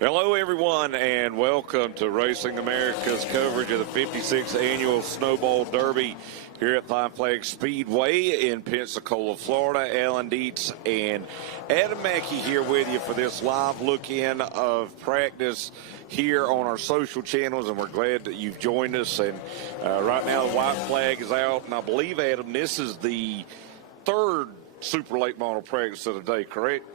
Hello, everyone, and welcome to Racing America's coverage of the 56th Annual Snowball Derby here at Flags Speedway in Pensacola, Florida. Alan Dietz and Adam Mackey here with you for this live look-in of practice here on our social channels, and we're glad that you've joined us. And right now the white flag is out, and I believe, Adam, this is the third super late model practice of the day, correct?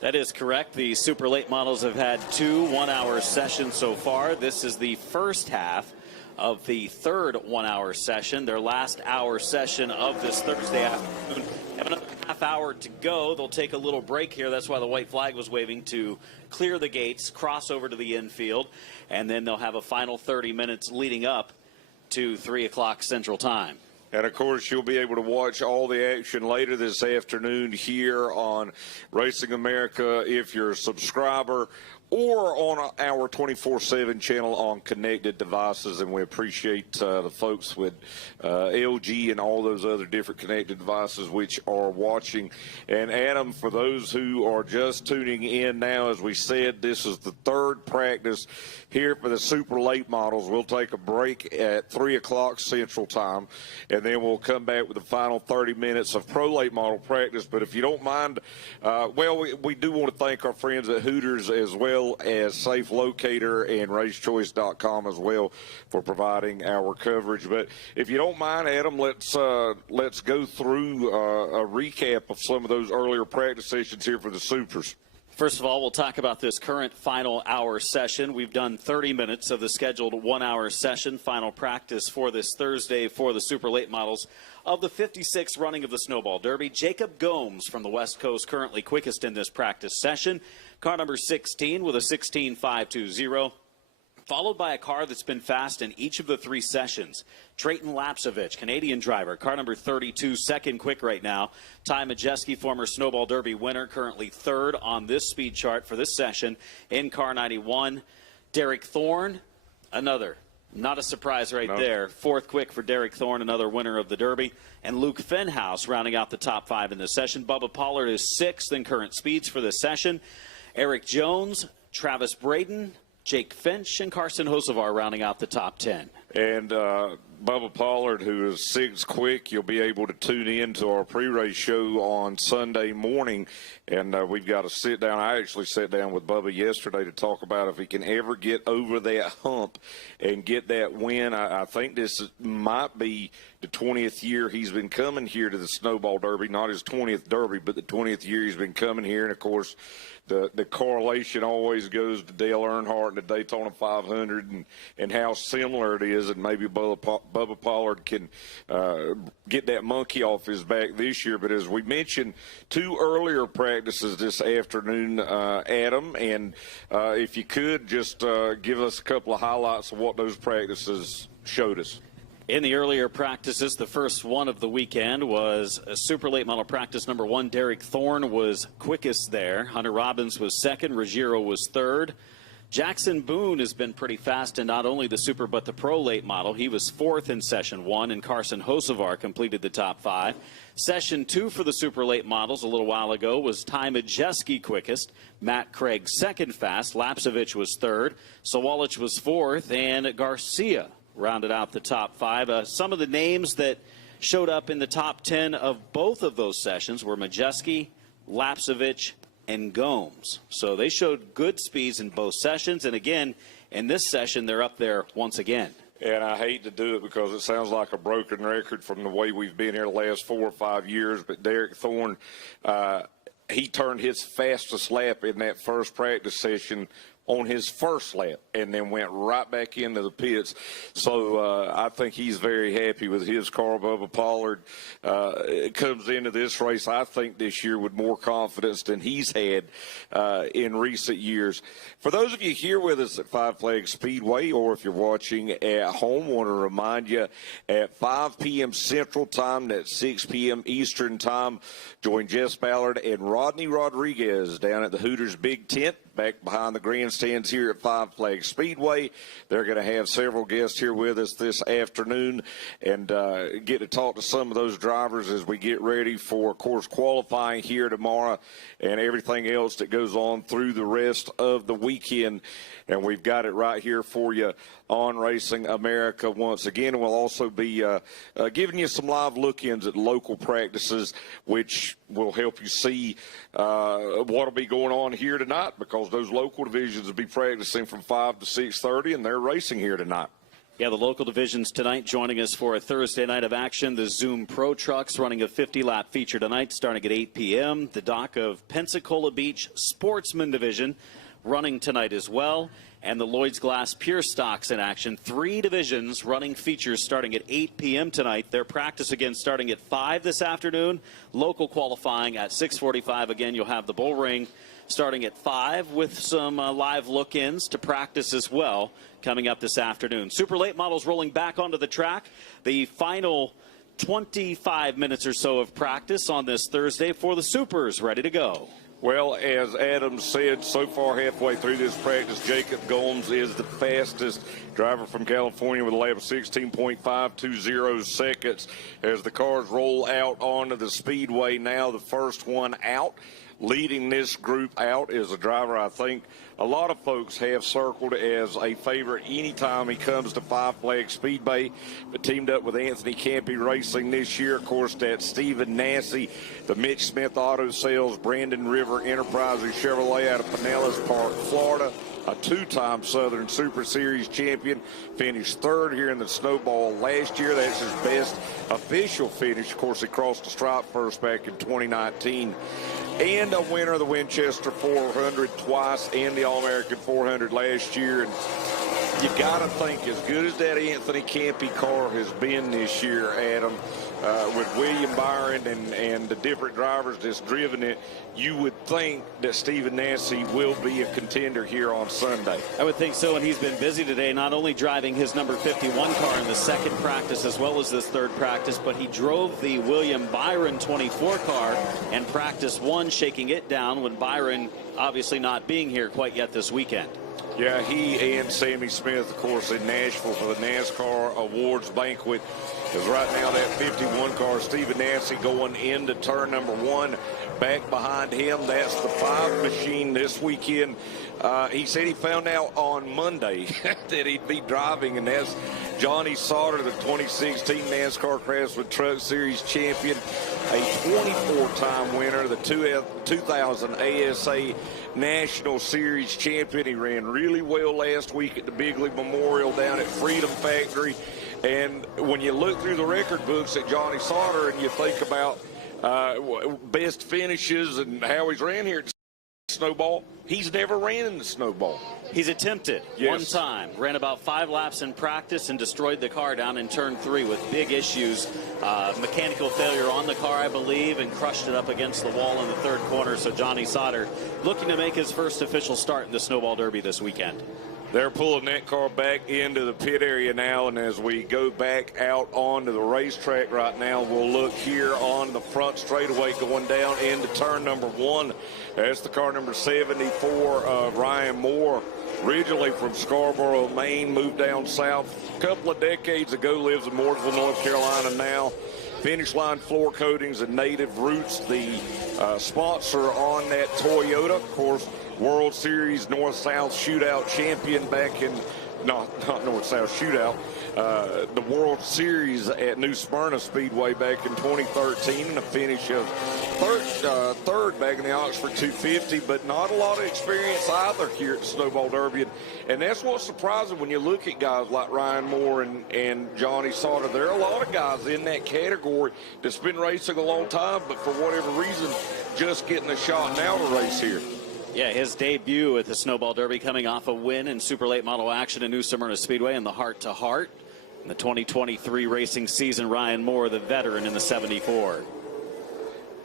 That is correct. The super late models have had 2 one-hour sessions so far. This is the first half of the third one-hour session, their last hour session of this Thursday afternoon. Have another half hour to go. They'll take a little break here. That's why the white flag was waving to clear the gates, cross over to the infield, and then they'll have a final 30 minutes leading up to 3 o'clock Central Time. And, of course, you'll be able to watch all the action later this afternoon here on Racing America if you're a subscriber, or on our 24/7 channel on connected devices. And we appreciate the folks with LG and all those other different connected devices which are watching. And, Adam, for those who are just tuning in now, as we said, this is the third practice here for the super late models. We'll take a break at 3 o'clock Central Time, and then we'll come back with the final 30 minutes of pro late model practice. But if you don't mind, we do want to thank our friends at Hooters as well as Safe Locator and RaceChoice.com as well for providing our coverage. But if you don't mind, Adam, let's go through a recap of some of those earlier practice sessions here for the Supers. First of all, we'll talk about this current final hour session. We've done 30 minutes of the scheduled 1-hour session, final practice for this Thursday for the super late models of the 56th running of the Snowball Derby. Jacob Gomes from the West Coast currently quickest in this practice session. Car number 16 with a 16.520. Followed by a car that's been fast in each of the 3 sessions. Trayton Lapsovich, Canadian driver, car number 32, second quick right now. Ty Majeski, former Snowball Derby winner, currently third on this speed chart for this session in car 91. Derek Thorne, another, not a surprise there. Fourth quick for Derek Thorne, another winner of the Derby. And Luke Fenhouse rounding out the top 5 in this session. Bubba Pollard is 6th in current speeds for this session. Eric Jones, Travis Braden, Jake Finch, and Carson Hocevar rounding out the top 10. And Bubba Pollard, who is 6th quick, you'll be able to tune in to our pre-race show on Sunday morning. And we've got to sit down. I actually sat down with Bubba yesterday to talk about if he can ever get over that hump and get that win. I think this might be the 20th year he's been coming here to the Snowball Derby. Not his 20th Derby, but the 20th year he's been coming here. And, of course, the correlation always goes to Dale Earnhardt and the Daytona 500 and how similar it is. And maybe Bubba Pollard can get that monkey off his back this year. But as we mentioned, 2 earlier practices this afternoon, Adam, and if you could just give us a couple of highlights of what those practices showed us. In the earlier practices, the first one of the weekend was a super late model practice number 1. Derek Thorne was quickest there. Hunter Robbins was 2nd. Ruggiero was 3rd. Jackson Boone has been pretty fast in not only the super but the pro late model. He was 4th in session 1, and Carson Hocevar completed the top 5. Session 2 for the super late models a little while ago was Ty Majeski quickest. Matt Craig 2nd fast. Lapsovich was 3rd. Sawalich was 4th, and Garcia rounded out the top 5. Some of the names that showed up in the top 10 of both of those sessions were Majeski, Lapsovich, and Gomes. So they showed good speeds in both sessions. And again, in this session, they're up there once again. And I hate to do it because it sounds like a broken record from the way we've been here the last 4 or 5 years. But Derek Thorne, he turned his fastest lap in that first practice session on his first lap and then went right back into the pits. So I think he's very happy with his car. Bubba Pollard comes into this race, I think, this year with more confidence than he's had in recent years. For those of you here with us at Flags Speedway, or if you're watching at home, I want to remind you at 5 p.m. Central Time, that's 6 p.m. Eastern Time, join Jess Ballard and Rodney Rodriguez down at the Hooters Big Tent back behind the grandstands here at Flags Speedway. They're going to have several guests here with us this afternoon and get to talk to some of those drivers as we get ready for, of course, qualifying here tomorrow and everything else that goes on through the rest of the weekend. And we've got it right here for you on Racing America once again. We'll also be giving you some live look-ins at local practices, which will help you see what will be going on here tonight, because those local divisions will be practicing from 5 to 6:30, and they're racing here tonight. Yeah, the local divisions tonight joining us for a Thursday night of action. The Zoom Pro Trucks running a 50-lap feature tonight starting at 8 p.m. The dock of Pensacola Beach Sportsman Division running tonight as well. And the Lloyd's Glass Pure Stocks in action. 3 divisions running features starting at 8 p.m. tonight. Their practice again starting at 5 this afternoon. Local qualifying at 6:45. Again, you'll have the bull ring starting at 5 with some live look-ins to practice as well coming up this afternoon. Super late models rolling back onto the track. The final 25 minutes or so of practice on this Thursday for the Supers ready to go. Well, as Adam said, so far halfway through this practice, Jacob Gomes is the fastest driver from California with a lap of 16.520 seconds. As the cars roll out onto the speedway now, the first one out, leading this group out, is a driver I think a lot of folks have circled as a favorite anytime he comes to Five Flags Speedway, but teamed up with Anthony Campy Racing this year. Of course, that's Stephen Nassy, the Mitch Smith Auto Sales, Brandon River Enterprises Chevrolet out of Pinellas Park, Florida. A 2-time Southern Super Series champion, finished 3rd here in the Snowball last year. That's his best official finish. Of course, he crossed the stripe first back in 2019. And a winner of the Winchester 400 twice and the All-American 400 last year. And you got to think, as good as that Anthony Campy car has been this year, Adam, with William Byron and the different drivers that's driven it, you would think that Stephen Nassy will be a contender here on Sunday. I would think so, and he's been busy today, not only driving his number 51 car in the second practice as well as this third practice, but he drove the William Byron 24 car in practice 1, shaking it down when Byron obviously not being here quite yet this weekend. Yeah, he and Sammy Smith, of course, in Nashville for the NASCAR Awards Banquet. Because right now that 51 car, Stephen Nassy going into turn number 1. Back behind him, that's the 5 machine this weekend. He said he found out on Monday that he'd be driving, and that's Johnny Sauter, the 2016 NASCAR Craftsman Truck Series champion, a 24-time winner, the 2000 ASA National Series champion. He ran really well last week at the Big League Memorial down at Freedom Factory. And when you look through the record books at Johnny Sauter and you think about best finishes and how he's ran here at Snowball, he's never ran in the Snowball. He's attempted one time, ran about 5 laps in practice and destroyed the car down in turn 3 with big issues. Mechanical failure on the car, I believe, and crushed it up against the wall in the third corner. So Johnny Sauter looking to make his first official start in the Snowball Derby this weekend. They're pulling that car back into the pit area now, and as we go back out onto the racetrack right now, we'll look here on the front straightaway going down into turn number 1. That's the car number 74 of Ryan Moore, originally from Scarborough, Maine, moved down south a couple of decades ago, lives in Mooresville, North Carolina now. Finish Line Floor Coatings and Native Roots, the sponsor on that Toyota. Of course, World Series North-South Shootout champion back in, not North-South Shootout, the World Series at New Smyrna Speedway back in 2013, and a finish of third back in the Oxford 250, but not a lot of experience either here at the Snowball Derby. And that's what's surprising when you look at guys like Ryan Moore and Johnny Sauter. There are a lot of guys in that category that's been racing a long time, but for whatever reason, just getting a shot now to race here. Yeah, his debut at the Snowball Derby coming off a win in super late model action in New Smyrna Speedway in the heart-to-heart. In the 2023 racing season, Ryan Moore, the veteran in the 74.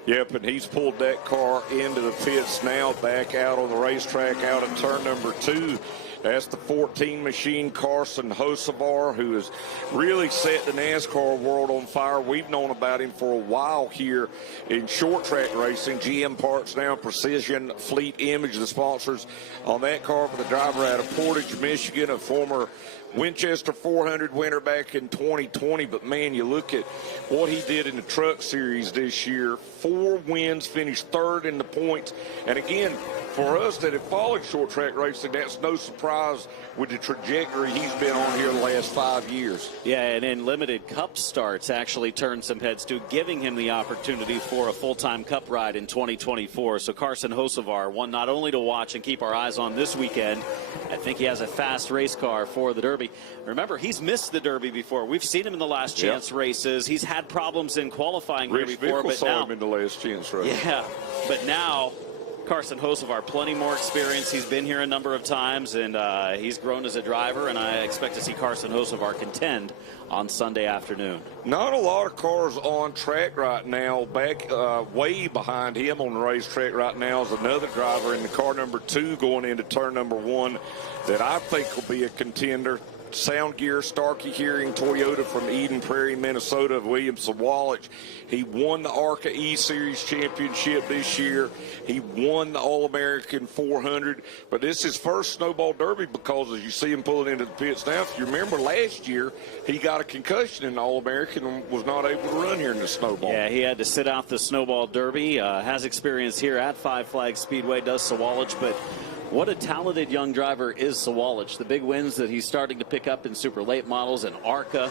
Yep, and he's pulled that car into the pits now, back out on the racetrack, out in turn number 2. That's the 14 machine, Carson Hocevar, who has really set the NASCAR world on fire. We've known about him for a while here in short track racing. GM Parts now, Precision Fleet Image, the sponsors on that car for the driver out of Portage, Michigan, a former Winchester 400 winner back in 2020. But, man, you look at what he did in the Truck Series this year. 4 wins, finished 3rd in the points. And, again, for us that have followed short track racing, that's no surprise with the trajectory he's been on here the last 5 years. Yeah, and in limited Cup starts actually turned some heads too, giving him the opportunity for a full-time Cup ride in 2024. So Carson Hocevar, one not only to watch and keep our eyes on this weekend. I think he has a fast race car for the Derby. Remember, he's missed the Derby before. We've seen him in the last chance races. He's had problems in qualifying here before, but now him in the last chance race. Yeah, but now Carson Hocevar, plenty more experience. He's been here a number of times, and he's grown as a driver, and I expect to see Carson Hocevar contend on Sunday afternoon. Not a lot of cars on track right now. Back way behind him on the racetrack right now is another driver in the car number 2 going into turn number 1 that I think will be a contender. Sound Gear Starkey Hearing Toyota from Eden Prairie, Minnesota, of William Sawalich. He won the ARCA E-Series Championship this year. He won the All-American 400. But this is his first Snowball Derby because, as you see him pulling into the pits now, if you remember last year, he got a concussion in the All-American and was not able to run here in the Snowball. Yeah, he had to sit out the Snowball Derby. Has experience here at Flags Speedway, does Sawalich, but what a talented young driver is Sawalich. The big wins that he's starting to pick up in super late models and ARCA.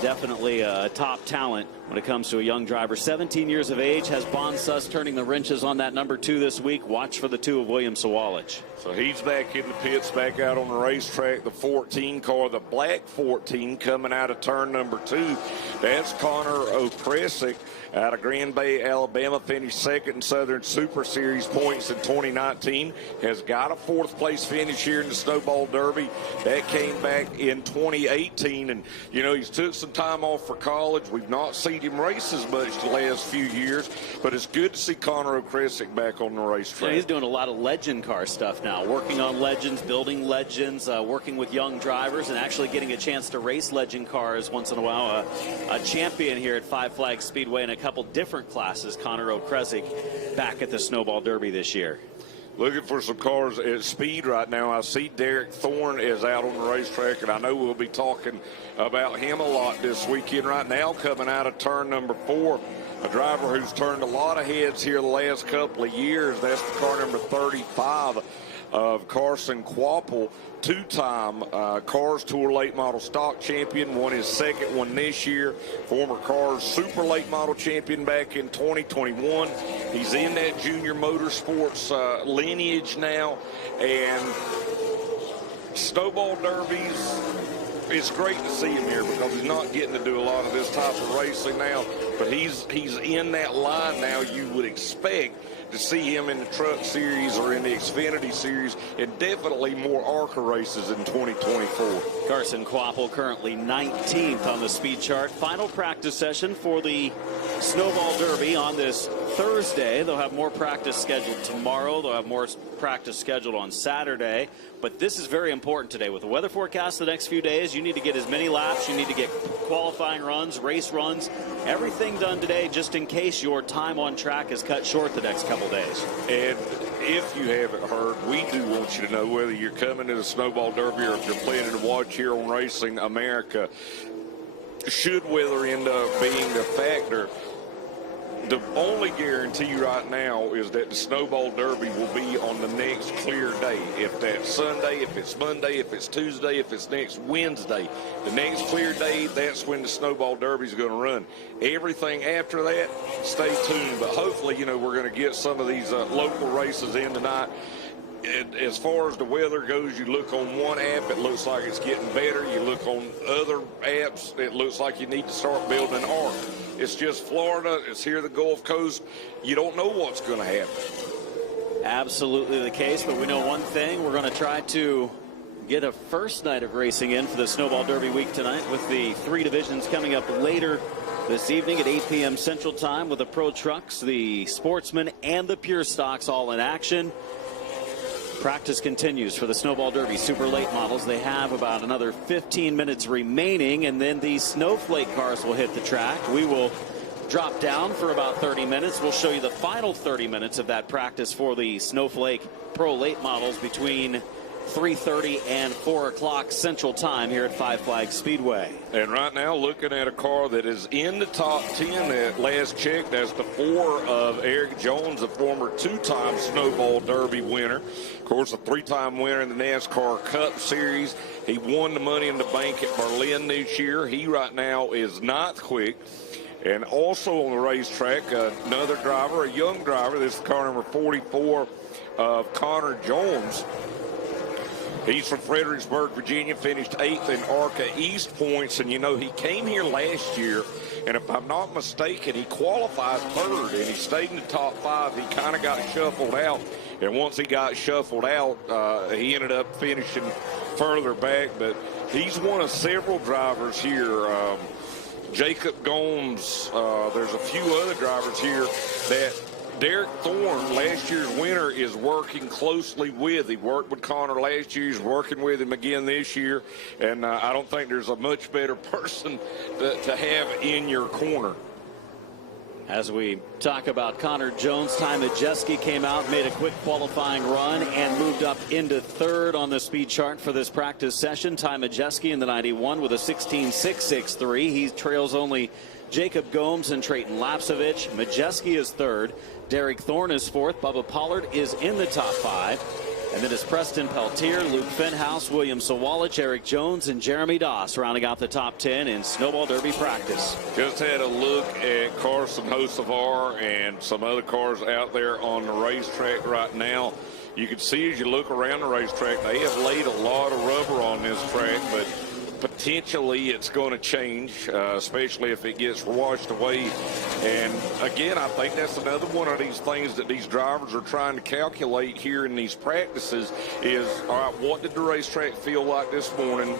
Definitely a top talent when it comes to a young driver. 17 years of age, has Bon Suss turning the wrenches on that number 2 this week. Watch for the 2 of William Sawalich. So he's back in the pits, back out on the racetrack. The 14 car, the black 14, coming out of turn number 2. That's Connor O'Kresick out of Grand Bay, Alabama. Finished 2nd in Southern Super Series points in 2019. Has got a 4th place finish here in the Snowball Derby. That came back in 2018. And, you know, he's took some time off for college. We've not seen him race as much the last few years. But it's good to see Connor O'Kresick back on the racetrack. Yeah, he's doing a lot of legend car stuff now. Working on legends, building legends, working with young drivers, and actually getting a chance to race legend cars once in a while. A champion here at Flags Speedway in a couple different classes, Connor O'Kresick, back at the Snowball Derby this year. Looking for some cars at speed right now. I see Derek Thorne is out on the racetrack, and I know we'll be talking about him a lot this weekend. Right now, coming out of turn number 4, a driver who's turned a lot of heads here the last couple of years. That's the car number 35 of Carson Quapple, 2-time Cars Tour late model stock champion, won his 2nd one this year. Former Cars Super late model champion back in 2021. He's in that junior motorsports lineage now, and Snowball Derbies, it's great to see him here because he's not getting to do a lot of this type of racing now, but he's in that line now. You would expect to see him in the Truck Series or in the Xfinity Series, and definitely more ARCA races in 2024. Carson Quapple currently 19th on the speed chart. Final practice session for the Snowball Derby on this Thursday. They'll have more practice scheduled tomorrow. They'll have more practice scheduled on Saturday. But this is very important today. With the weather forecast the next few days, you need to get as many laps. You need to get qualifying runs, race runs, everything done today just in case your time on track is cut short the next couple days. And if you haven't heard, we do want you to know whether you're coming to the Snowball Derby or if you're planning to watch here on Racing America, should weather end up being a factor, the only guarantee right now is that the Snowball Derby will be on the next clear day. If that's Sunday, if it's Monday, if it's Tuesday, if it's next Wednesday, the next clear day, that's when the Snowball Derby is going to run. Everything after that, stay tuned. But hopefully, you know, we're going to get some of these local races in tonight. As far as the weather goes, you look on one app, it looks like it's getting better. You look on other apps, it looks like you need to start building an arc. It's just Florida. It's here, the Gulf Coast. You don't know what's going to happen. Absolutely the case, but we know one thing. We're going to try to get a first night of racing in for the Snowball Derby week tonight with the 3 divisions coming up later this evening at 8 p.m. Central Time with the Pro Trucks, the Sportsman, and the Pure Stocks all in action. Practice continues for the Snowball Derby super late models. They have about another 15 minutes remaining, and then the snowflake cars will hit the track. We will drop down for about 30 minutes. We'll show you the final 30 minutes of that practice for the snowflake pro late models between 3:30 and 4 o'clock Central Time here at Flags Speedway. And right now, looking at a car that is in the top 10 at last check. That's the 4 of Eric Jones, a former 2-time Snowball Derby winner. Of course, a 3-time winner in the NASCAR Cup Series. He won the Money in the Bank at Berlin this year. He right now is 9th quick. And also on the racetrack, another driver, a young driver. This is car number 44 of Connor Jones. He's from Fredericksburg, Virginia, finished 8th in ARCA East points. And, you know, he came here last year, and if I'm not mistaken, he qualified 3rd, and he stayed in the top 5. He kind of got shuffled out. And once he got shuffled out, he ended up finishing further back. But he's one of several drivers here. Jacob Gomes, there's a few other drivers here that Derek Thorne, last year's winner, is working closely with. He worked with Connor last year. He's working with him again this year. And I don't think there's a much better person to have in your corner. As we talk about Connor Jones, Ty Majeski came out, made a quick qualifying run, and moved up into 3rd on the speed chart for this practice session. Ty Majeski in the 91 with a 16.663. He trails only Jacob Gomes and Trayton Lapsovich. Majeski is 3rd. Derek Thorne is 4th. Bubba Pollard is in the top 5. And then it's Preston Peltier, Luke Fenhouse, William Sawalich, Eric Jones, and Jeremy Doss rounding out the top 10 in Snowball Derby practice. Just had a look at Carson Hocevar and some other cars out there on the racetrack right now. You can see as you look around the racetrack, they have laid a lot of rubber on this track, but potentially it's going to change, especially if it gets washed away. And again, I think that's another one of these things that these drivers are trying to calculate here in these practices is, all right, what did the racetrack feel like this morning?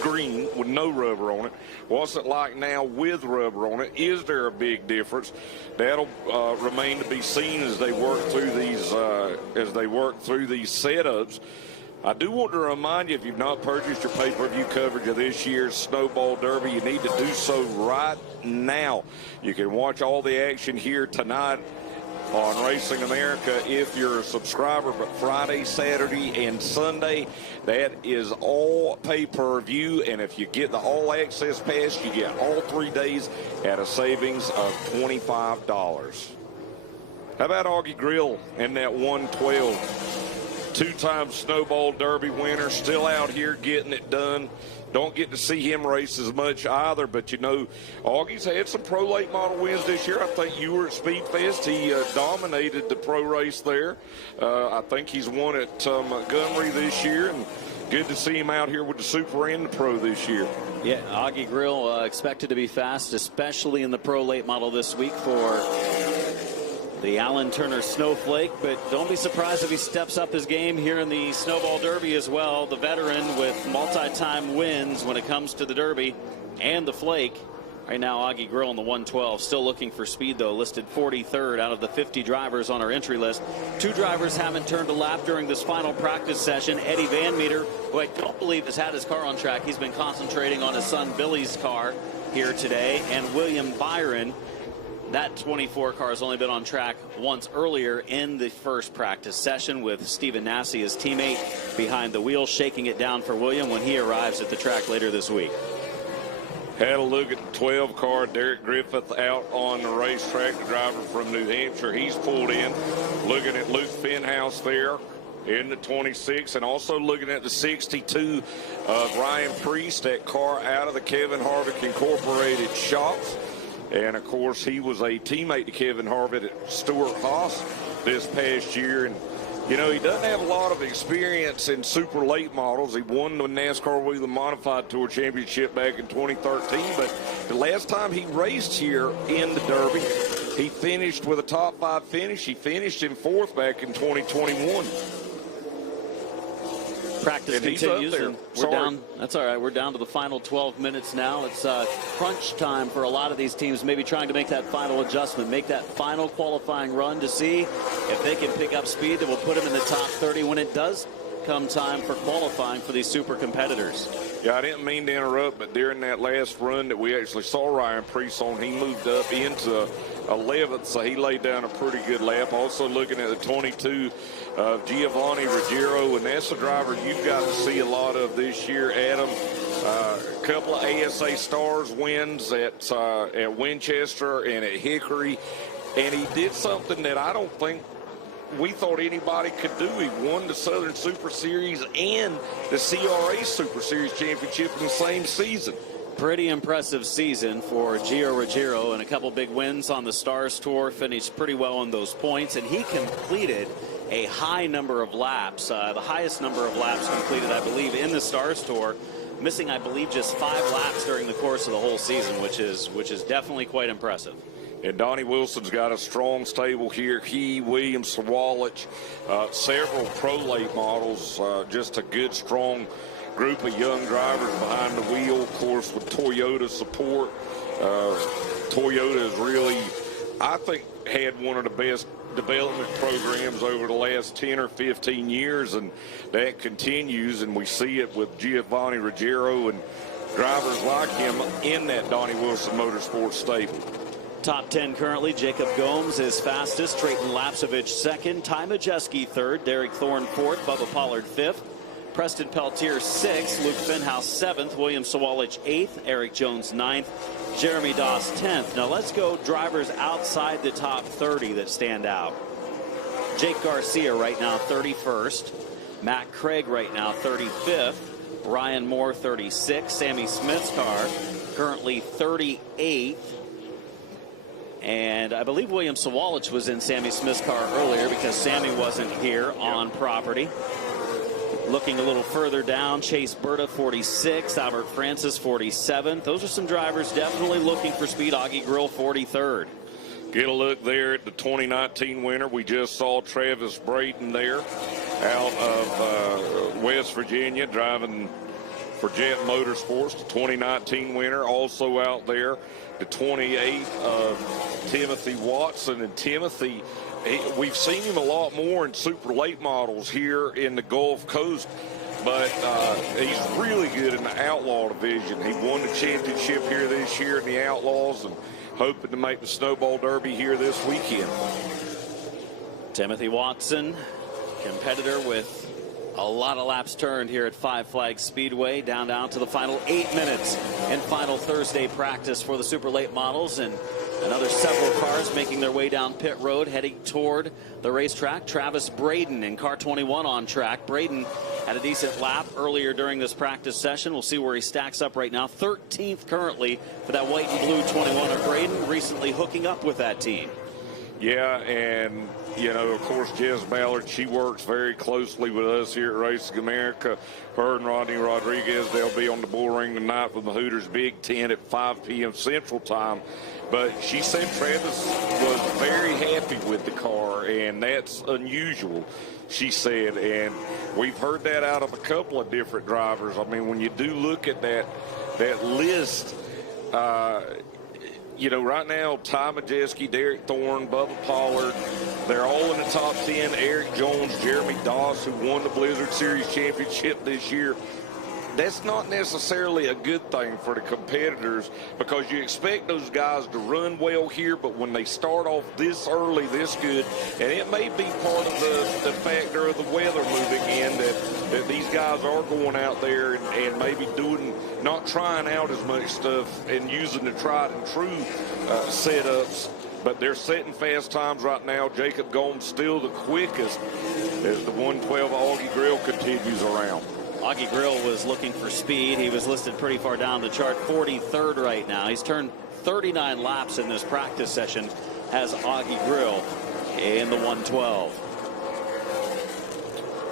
Green with no rubber on it. What's it like now with rubber on it? Is there a big difference? That'll remain to be seen as they work through these setups. I do want to remind you, if you've not purchased your pay-per-view coverage of this year's Snowball Derby, you need to do so right now. You can watch all the action here tonight on Racing America if you're a subscriber, but Friday, Saturday, and Sunday, that is all pay-per-view. And if you get the all-access pass, you get all 3 days at a savings of $25. How about Augie Grill in that 112? 2-time Snowball Derby winner, still out here getting it done. Don't get to see him race as much either, but you know, Augie's had some pro late model wins this year. I think you were at Speed Fest. He dominated the pro race there. I think he's won at Montgomery this year, and good to see him out here with the Super and the Pro this year. Yeah, Augie Grill expected to be fast, especially in the pro late model this week for the Alan Turner Snowflake, but don't be surprised if he steps up his game here in the Snowball Derby as well. The veteran with multi-time wins when it comes to the Derby and the Flake. Right now, Augie Grill in the 112, still looking for speed, though, listed 43rd out of the 50 drivers on our entry list. 2 drivers haven't turned a lap during this final practice session. Eddie Van Meter, who I don't believe has had his car on track. He's been concentrating on his son Billy's car here today. And William Byron, that 24 car has only been on track once earlier in the first practice session with Stephen Nasse, his teammate, behind the wheel, shaking it down for William when he arrives at the track later this week. Had a look at the 12 car. Derek Griffith out on the racetrack, the driver from New Hampshire. He's pulled in. Looking at Luke Fenhouse there in the 26, and also looking at the 62 of Ryan Priest, that car out of the Kevin Harvick Incorporated shops. And, of course, he was a teammate to Kevin Harvick at Stewart-Haas this past year. And, you know, he doesn't have a lot of experience in super late models. He won the NASCAR Wheeler Modified Tour Championship back in 2013. But the last time he raced here in the Derby, he finished with a top 5 finish. He finished in 4th back in 2021. Practice continues, and we're down. That's all right. We're down to the final 12 minutes now. It's crunch time for a lot of these teams, maybe trying to make that final adjustment, make that final qualifying run to see if they can pick up speed, that will put them in the top 30 when it does come time for qualifying for these super competitors. Yeah, I didn't mean to interrupt, but during that last run that we actually saw Ryan Priest on, he moved up into 11th, so he laid down a pretty good lap. Also looking at the 22 of Giovanni Ruggiero, and that's a driver you've got to see a lot of this year, Adam. A couple of ASA Stars wins at Winchester and at Hickory, and he did something that I don't think we thought anybody could do. He won the Southern Super Series and the CRA Super Series Championship in the same season. Pretty impressive season for Gio Ruggiero, and a couple big wins on the Stars Tour. Finished pretty well on those points, and he completed a high number of laps, the highest number of laps completed, I believe, in the Stars Tour, missing, I believe, just 5 laps during the course of the whole season, which is definitely quite impressive. And Donnie Wilson's got a strong stable here. He, Williams, Sawalich, several pro late models, just a good, strong group of young drivers behind the wheel, of course, with Toyota support. Toyota has really, I think, had one of the best development programs over the last 10 or 15 years, and that continues, and we see it with Giovanni Ruggiero and drivers like him in that Donnie Wilson Motorsports stable. Top 10 currently, Jacob Gomes is fastest, Trayton Lapsovich second, Ty Majeski third, Derek Thorne fourth, Bubba Pollard fifth, Preston Peltier sixth, Luke Finhouse seventh, William Sawalich eighth, Eric Jones ninth, Jeremy Doss 10th. Now let's go drivers outside the top 30 that stand out. Jake Garcia right now 31st, Matt Craig right now 35th, Ryan Moore 36th, Sammy Smith's car currently 38th. And I believe William Sawalich was in Sammy Smith's car earlier because Sammy wasn't here on property. Looking a little further down, Chase Berta 46th, Albert Francis 47th. Those are some drivers definitely looking for speed. Augie Grill 43rd. Get a look there at the 2019 winner. We just saw Travis Braden there out of West Virginia driving for Jet Motorsports, the 2019 winner. Also out there, the 28 of Timothy Watson. And Timothy, we've seen him a lot more in super late models here in the Gulf Coast, but he's really good in the Outlaw division. He won the championship here this year in the Outlaws and hoping to make the Snowball Derby here this weekend. Timothy Watson, competitor with a lot of laps turned here at Flags Speedway, down to the final 8 minutes in final Thursday practice for the super late models, and another several cars making their way down pit road heading toward the racetrack. Travis Braden in car 21 on track. Braden had a decent lap earlier during this practice session. We'll see where he stacks up right now. 13th currently for that white and blue 21 of Braden, recently hooking up with that team. Yeah, and, you know, of course, Jess Ballard, she works very closely with us here at Racing America. Her and Rodney Rodriguez, they'll be on the bull ring tonight from the Hooters Big Tent at 5 p.m. Central Time. But she said Travis was very happy with the car, and that's unusual, she said. And we've heard that out of a couple of different drivers. I mean, when you do look at that list, you know, right now, Ty Majeski, Derek Thorne, Bubba Pollard, they're all in the top 10. Eric Jones, Jeremy Doss, who won the Blizzard Series championship this year. That's not necessarily a good thing for the competitors because you expect those guys to run well here, but when they start off this early, this good, and it may be part of the factor of the weather moving in that these guys are going out there and maybe not trying out as much stuff and using the tried and true setups, but they're setting fast times right now. Jacob Gomes still the quickest as the 112 Augie Grill continues around. Augie Grill was looking for speed. He was listed pretty far down the chart, 43rd right now. He's turned 39 laps in this practice session, has Augie Grill in the 112.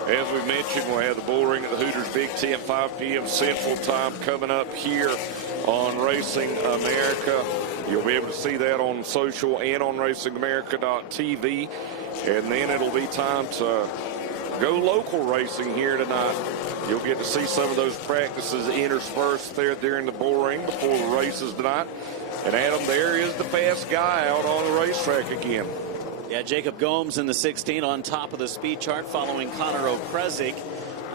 As we mentioned, we'll have the bull ring at the Hooters Big Tent, 5 p.m. Central Time coming up here on Racing America. You'll be able to see that on social and on racingamerica.tv. And then it'll be time to go local racing here tonight. You'll get to see some of those practices interspersed there during the bull ring before the races tonight. And Adam, there is the fast guy out on the racetrack again. Yeah, Jacob Gomes in the 16 on top of the speed chart following Connor Oprezik.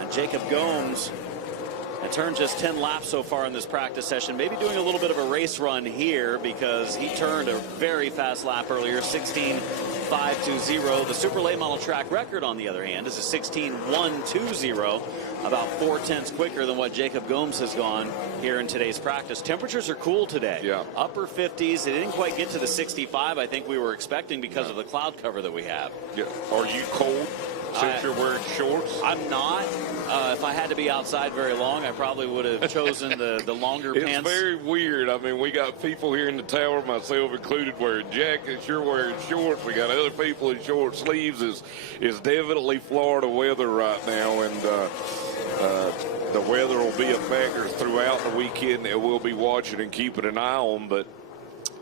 And Jacob Gomes had turned just 10 laps so far in this practice session. Maybe doing a little bit of a race run here because he turned a very fast lap earlier, 16.520. The super late model track record, on the other hand, is a 16.120, about 0.4 quicker than what Jacob Gomes has gone here in today's practice. Temperatures are cool today. Yeah. Upper 50s. It didn't quite get to the 65 I think we were expecting because of the cloud cover that we have. Yeah. Are you cold since you're wearing shorts? I'm not. If I had to be outside very long, I probably would have chosen the longer pants. It's very weird. I mean, we got people here in the tower, myself included, wearing jackets. You're wearing shorts. We got other people in short sleeves. It's definitely Florida weather right now, and the weather will be a factor throughout the weekend that we'll be watching and keeping an eye on. But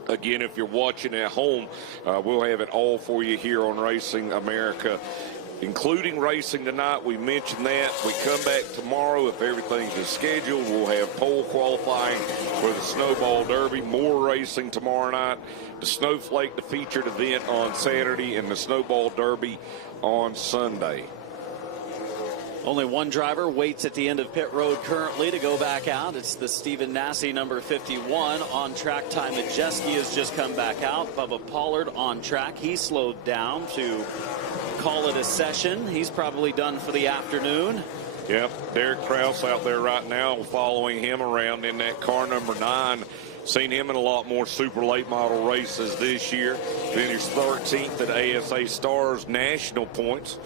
again, if you're watching at home, we'll have it all for you here on Racing America, including racing tonight. We mentioned that. We come back tomorrow if everything's as scheduled. We'll have pole qualifying for the Snowball Derby. More racing tomorrow night. The Snowflake, the featured event on Saturday, and the Snowball Derby on Sunday. Only one driver waits at the end of pit road currently to go back out. It's the Stephen Nasse, number 51. On track, Ty Majeski has just come back out. Bubba Pollard on track. He slowed down to call it a session. He's probably done for the afternoon. Yep, Derek Kraus out there right now following him around in that car number 9. Seen him in a lot more super late model races this year. Finished 13th at ASA Stars National Points.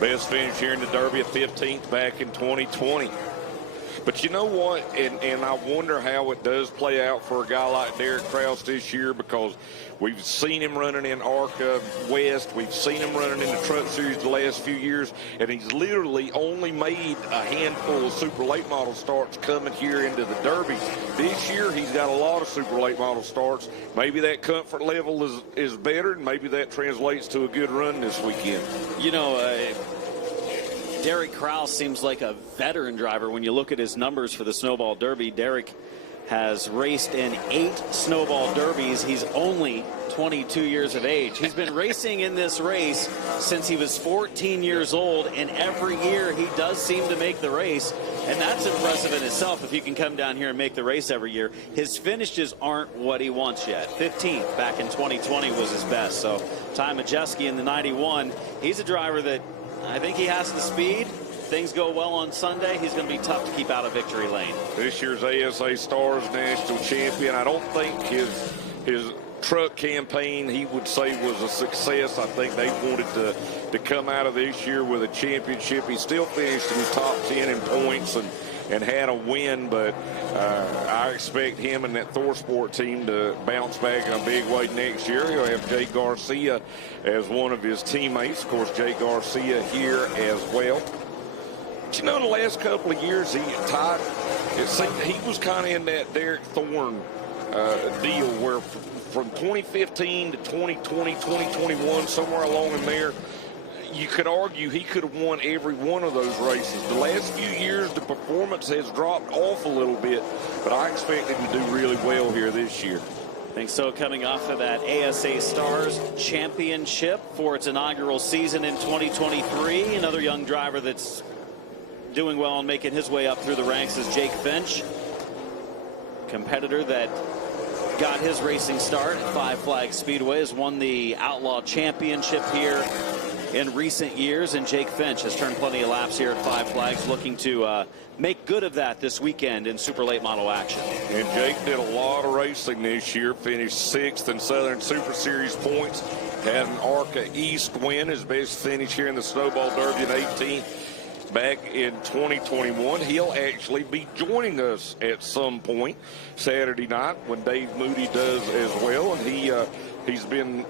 Best finish here in the Derby at 15th back in 2020. But you know what? And I wonder how it does play out for a guy like Derek Kraus this year, because we've seen him running in ARCA West. We've seen him running in the Truck Series the last few years, and he's literally only made a handful of super late model starts coming here into the Derby. This year, he's got a lot of super late model starts. Maybe that comfort level is better, and maybe that translates to a good run this weekend. You know, Derek Kraus seems like a veteran driver when you look at his numbers for the Snowball Derby. Derek has raced in 8 Snowball Derbies. He's only 22 years of age. He's been racing in this race since he was 14 years old, and every year he does seem to make the race, and that's impressive in itself if you can come down here and make the race every year. His finishes aren't what he wants yet. 15th back in 2020 was his best. So Ty Majeski in the 91, he's a driver that I think he has the speed. Things go well on Sunday, he's going to be tough to keep out of victory lane. This year's ASA Stars National Champion. I don't think his truck campaign, he would say, was a success. I think they wanted to come out of this year with a championship. He still finished in the top 10 in points and had a win, but I expect him and that ThorSport team to bounce back in a big way next year. He'll have Jake Garcia as one of his teammates. Of course, Jake Garcia here as well. But you know, in the last couple of years, it seemed he was kind of in that Derek Thorne deal where from 2015 to 2020, 2021, somewhere along in there, you could argue he could have won every one of those races. The last few years, the performance has dropped off a little bit, but I expect him to do really well here this year. I think so, coming off of that ASA Stars Championship for its inaugural season in 2023. Another young driver that's doing well and making his way up through the ranks is Jake Finch, competitor that got his racing start at Flags Speedway, has won the Outlaw Championship here in recent years, and Jake Finch has turned plenty of laps here at Flags, looking to make good of that this weekend in super late model action. And Jake did a lot of racing this year, finished 6th in Southern Super Series points, had an ARCA East win, his best finish here in the Snowball Derby at 18th back in 2021. He'll actually be joining us at some point Saturday night when Dave Moody does as well, and he's been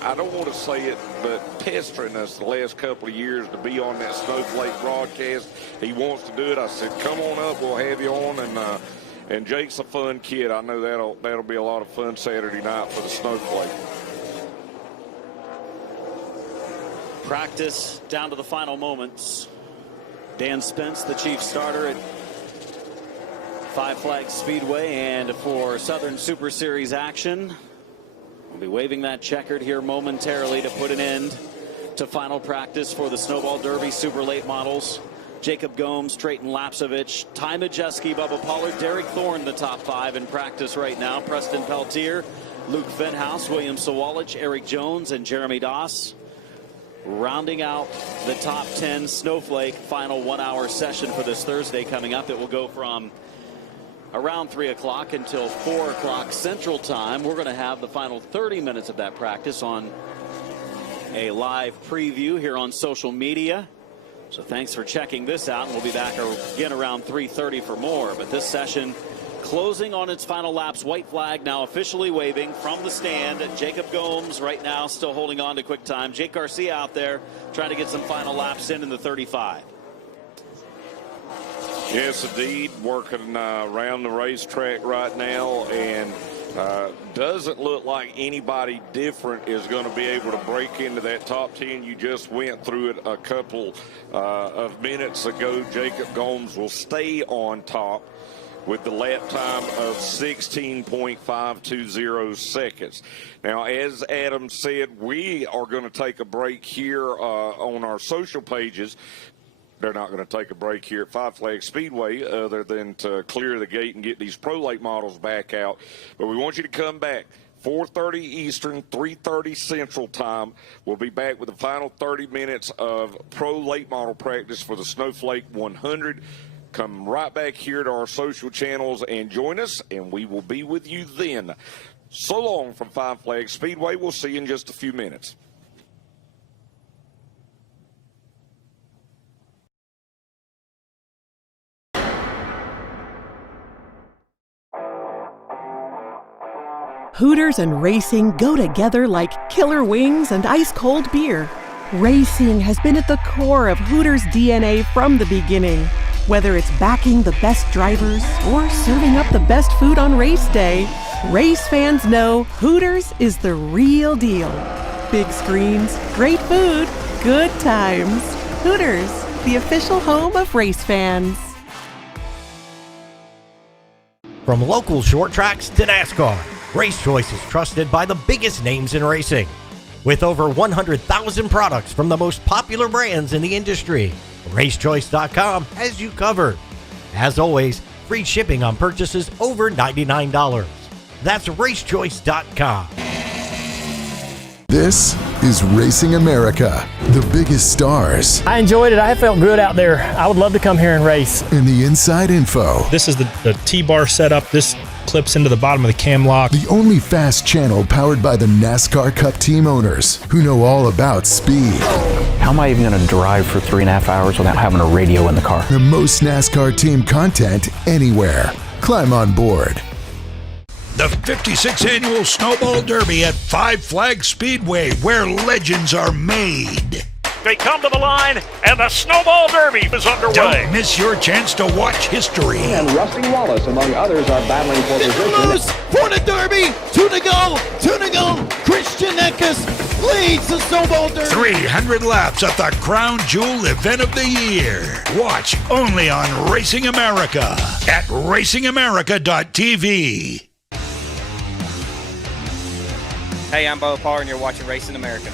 I don't want to say it, but pestering us the last couple of years to be on that Snowflake broadcast. He wants to do it. I said, come on up, we'll have you on. And Jake's a fun kid. I know that'll be a lot of fun Saturday night for the Snowflake. Practice down to the final moments. Dan Spence, the chief starter at Flags Speedway, and for Southern Super Series action, We'll be waving that checkered here momentarily to put an end to final practice for the Snowball Derby super late models. Jacob Gomes, Trayton Lapsovich, Ty Majeski, Bubba Pollard, Derek Thorne, the top 5 in practice right now. Preston Peltier, Luke Fenhouse, William Sawalich, Eric Jones, and Jeremy Doss. Rounding out the top 10 Snowflake final 1-hour session for this Thursday coming up. It will go from around 3 o'clock until 4 o'clock Central Time. We're going to have the final 30 minutes of that practice on a live preview here on social media. So thanks for checking this out, and we'll be back again around 3:30 for more. But this session closing on its final laps. White flag now officially waving from the stand. Jacob Gomes right now still holding on to quick time. Jake Garcia out there trying to get some final laps in the 35. Yes, indeed, working around the racetrack right now, and doesn't look like anybody different is going to be able to break into that top 10. You just went through it a couple of minutes ago. Jacob Gomes will stay on top with the lap time of 16.520 seconds. Now, as Adam said, we are going to take a break here on our social pages. They're not going to take a break here at Flags Speedway other than to clear the gate and get these Pro Late models back out. But we want you to come back. 4:30 Eastern, 3:30 Central Time. We'll be back with the final 30 minutes of Pro Late Model practice for the Snowflake 100. Come right back here to our social channels and join us, and we will be with you then. So long from Flags Speedway. We'll see you in just a few minutes. Hooters and racing go together like killer wings and ice-cold beer. Racing has been at the core of Hooters' DNA from the beginning. Whether it's backing the best drivers or serving up the best food on race day, race fans know Hooters is the real deal. Big screens, great food, good times. Hooters, the official home of race fans. From local short tracks to NASCAR, Race Choice is trusted by the biggest names in racing. With over 100,000 products from the most popular brands in the industry, RaceChoice.com has you covered. As always, free shipping on purchases over $99. That's RaceChoice.com. This is Racing America, the biggest stars. I enjoyed it. I felt good out there. I would love to come here and race. And the inside info. This is the T-bar setup. This clips into the bottom of the cam lock. The only fast channel powered by the NASCAR Cup team owners who know all about speed. How am I even going to drive for 3.5 hours without having a radio in the car? The most NASCAR team content anywhere. Climb on board. The 56th Annual Snowball Derby at Flags Speedway, where legends are made. They come to the line, and the Snowball Derby is underway. Don't miss your chance to watch history. And Rusty Wallace, among others, are battling for position. Moose for the Derby. Two to go. Christian Eckes leads the Snowball Derby. 300 laps at the crown jewel event of the year. Watch only on Racing America at racingamerica.tv. Hey, I'm Bubba Pollard, and you're watching Racing America.